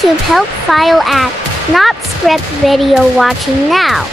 YouTube help file at not script video watching now.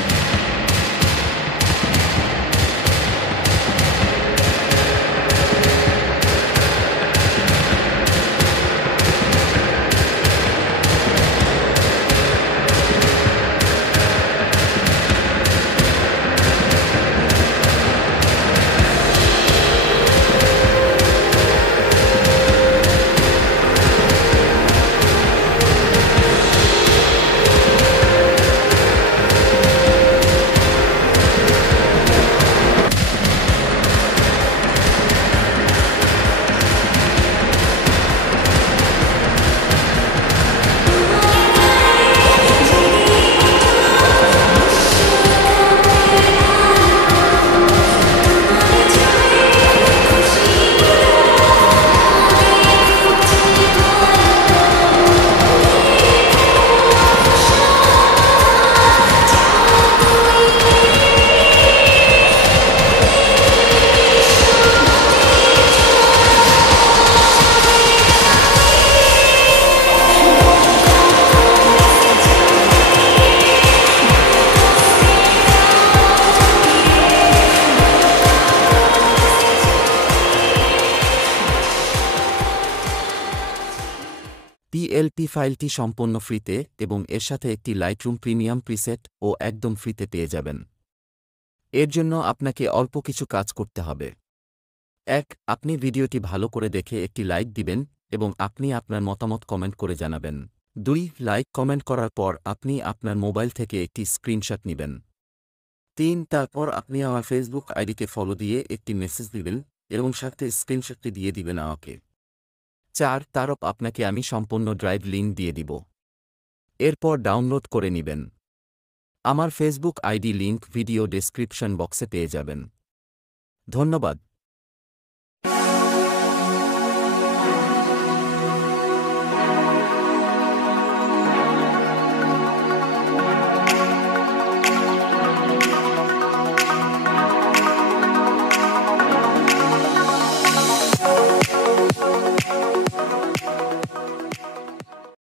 PLP ফাইলটি সম্পূর্ণ ফ্রিতে এবং এর সাথে একটি লাইটরুম প্রিমিয়াম প্রিসেট ও একদম ফ্রিতে পেয়ে যাবেন। এর জন্য আপনাকে অল্প কিছু কাজ করতে হবে। ১. আপনি ভিডিওটি ভালো করে দেখে একটি লাইক দিবেন এবং আপনি আপনার মতামত কমেন্ট করে জানাবেন। ২. লাইক কমেন্ট করার পর আপনি আপনার মোবাইল থেকে একটি স্ক্রিনশট নেবেন। ৩. তারপর আপনি আমার ফেসবুক আইডিতে ফলো দিয়ে একটি মেসেজ দিবেন এবং সাথে স্ক্রিনশটটি দিয়ে দিবেন আমাকে। ৪. তারপর আপনাকে আমি সম্পূর্ণ ড্রাইভ লিঙ্ক দিয়ে দিব। এরপর ডাউনলোড করে নিবেন। আমার Facebook ID link video description বক্সে পেয়ে যাবেন। ধন্যবাদ।